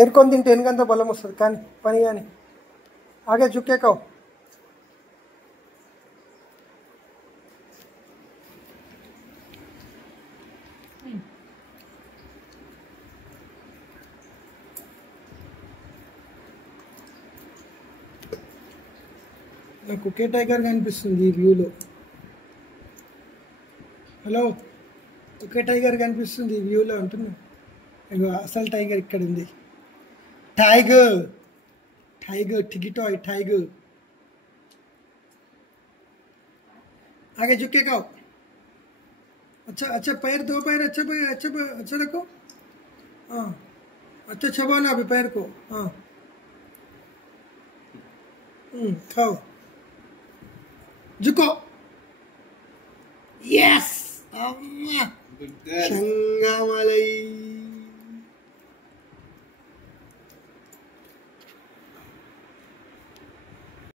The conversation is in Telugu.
ఏరుకొని తింటే ఎనకంత బలం వస్తుంది కానీ పని కానీ ఆగే చుక్కేకావు నాకు ఒకే టైగర్ కనిపిస్తుంది ఈ వ్యూలో. హలో, ఒకే టైగర్ కనిపిస్తుంది ఈ వ్యూలో అంటున్నా. ఇగో అసలు టైగర్ ఇక్కడ ఉంది. టైగర్ टाइगर टिकिटॉय टाइगर आगे झुके का. अच्छा अच्छा पैर दो पैर अच्छा पैर अच्छा रखो. हाँ अच्छा छबाना अभी पैर को. हाँ खाओ झुको. यस शंगामलई.